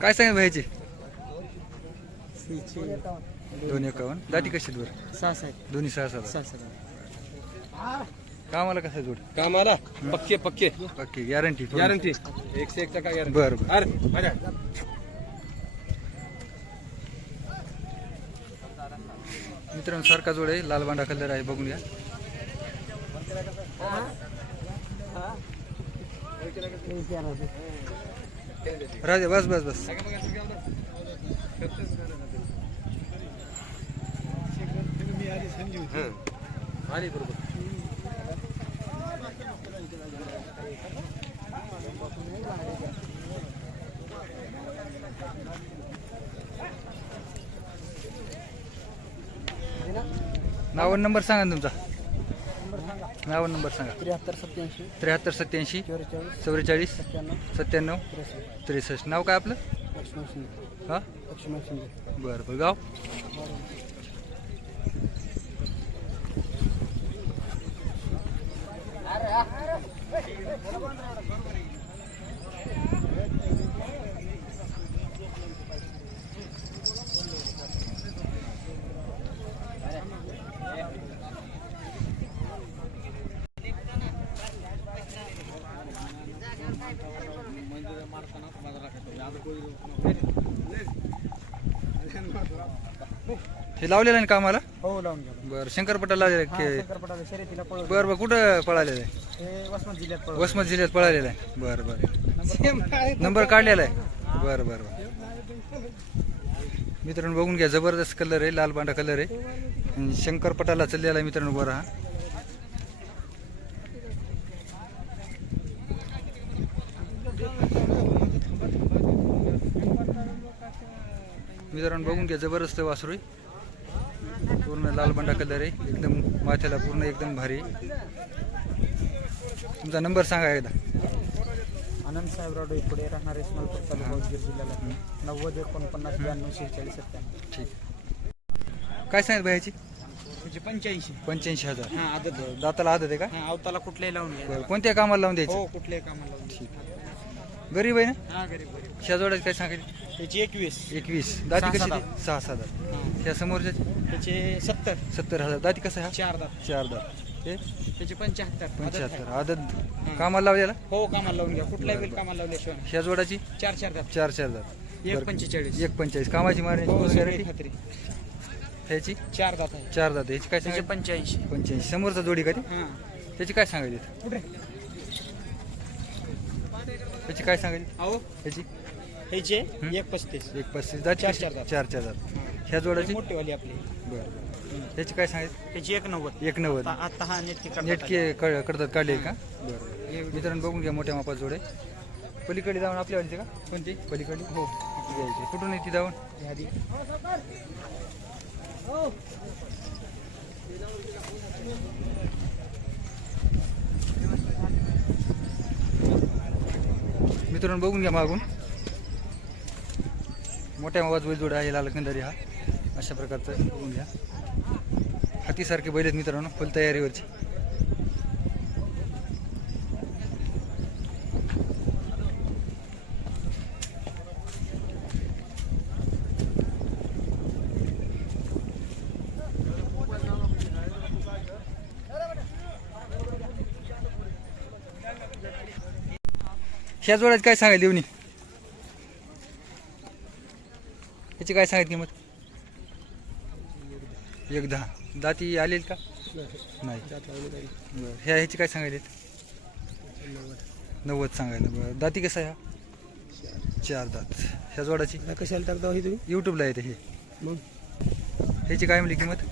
काय सांगितलं भाईची दोन एकावन्न. दाटी कशी बरं? सहा सात दोन्ही सहा सहा सहा सात कामाला कसं जोड? कामाला? पक्के पक्के. ओके गॅरंटी गॅरंटी एकशे एक टक्का गॅरंटी बरं बरं. अरे माझ्या. मित्रांनो सारखा जोड आहे. लाल बांडा कलर आहे बघून घ्या. राजा बस बस बस. आली बरोबर नाव नंबर सांगा ना तुमचा. नाव नंबर सांगा. त्र्याहत्तर सत्याऐंशी त्र्याहत्तर सत्याऐंशी चौवेचाळीस. चौवेचाळीस. सत्त्याण्णव. सत्त्याण्णव. त्रेसष्ट. त्रेसष्ट. नाव काय आपलं? लक्ष्मण शिंदे. हां? लक्ष्मण शिंदे. बरं बरं. गाव? हे लावलेलं आहे ना कामाला? हो लावून घ्या बरं लावलेलं आहे की शंकरपटाला शर्यतीला पळवलं बरं बरं कुठं पळालेलं आहे? हे वसमत जिल्ह्यात पळवलं वसमत जिल्ह्यात पळालेलं आहे. बरं बरं. नंबर काढलेला आहे. बरं बरं बरं. मित्रांनो बघून घ्या जबरदस्त कलर आहे लाल बांडा कलर आहे. आणि शंकरपटाला चाललेला आहे मित्रांनो बरं हा मित्रांनो बघून घ्या जबरदस्त वासरू आहे. पूर्ण लाल बांडा कलर आहे. एकदम माथ्याला पूर्ण एकदम भारी आहे. तुमचा नंबर सांगा एकदा. आनंद साहेबराव पुढे राहणार इस्मालपूर तालुका उदगीर जिल्ह्याला. नव्वद एकोणपन्नास ब्याण्णव शेहेचाळीस सत्त्याण्णव. ठीक काय सांगितलं भाई याची? म्हणजे पंच्याऐंशी. पंच्याऐंशी हजार. हा आदत दाताला आदत आहे का? हा अवताला कुठल्याही लावून घ्या. बरं कोणत्या कामाला लावून द्यायचं? हो कुठल्याही कामाला लावून घ्या. गरीब आहे ना? हा गरीब गरीब. शेजवड्यात काय सांगितलं त्याची एकवीस. एकवीस. दाती सहा कशी सात ती? सहा सात हजार हा. त्या समोरच्या? त्याचे सत्तर. सत्तर हजार. दाती कसं आहे चार दात. चार दात. ते? त्याचे पंच्याहत्तर. पंच्याहत्तर. आदत. कामाला लावलेला? हो कामाला लावून घ्या. कुठल्याही वेळ कामाला लावल्याशिवाय ह्या जोडाची? चार चार दात. चार चार दात. एक बरं. पंचेचाळीस. एक पंचेचाळीस. कामाची मारण्याची हो पूर्ण सगळी गॅरंटी खात्री. ह्याची? चार दात आहे. चार दात. ह्याची काय त्याचे सांगायची? पंच्याऐंशी. पंच्याऐंशी. समोरचा जोडी का ती? हा. त्याची काय सांगायची? कुठे? त्याची काय सांगायची? अहो. ह्याची? ह्याचे एक पस्तीस एक पस्तीस दात चार- चार दात. चार चार ह्या जोडाची मोठीवाली आपली. बरं. त्याची काय सांगायची त्याची एक नव्वद एक नव्वद आता आता हा नेटकी करतात नेटके कळ- करतात काढले का? बरं. मित्रांनो बघून घ्या मोठ्या मापात जोडे. पलीकडे जाऊन आपल्या वालीचे का? कोणती? पलीकडे हो. किती घ्यायची. कुठून येते जाऊन आहे. आधी. मित्रांनो बघून घ्या मागून. मोठ्या मापात बैल आहे लाल कंदारी हा. अशा प्रकारचं बघून घ्या. हातीसारखे बैल आहेत मित्रांनो फुल तयारीवरची. ह्या जोड्याची काय सांगायला देऊनी ह्याची काय सांगायची किंमत? एक दहा. दाती आलेल का? नाही. बरं ह्या ह्याची काय सांगायले नव्वद सांगायला. बरं. दाती कसं आहे हा? चार दात. ह्या जोडाची? कशाला टाकता तुम्ही? यूट्यूबला येते हे. मग? ह्याची काय म्हणली किंमत?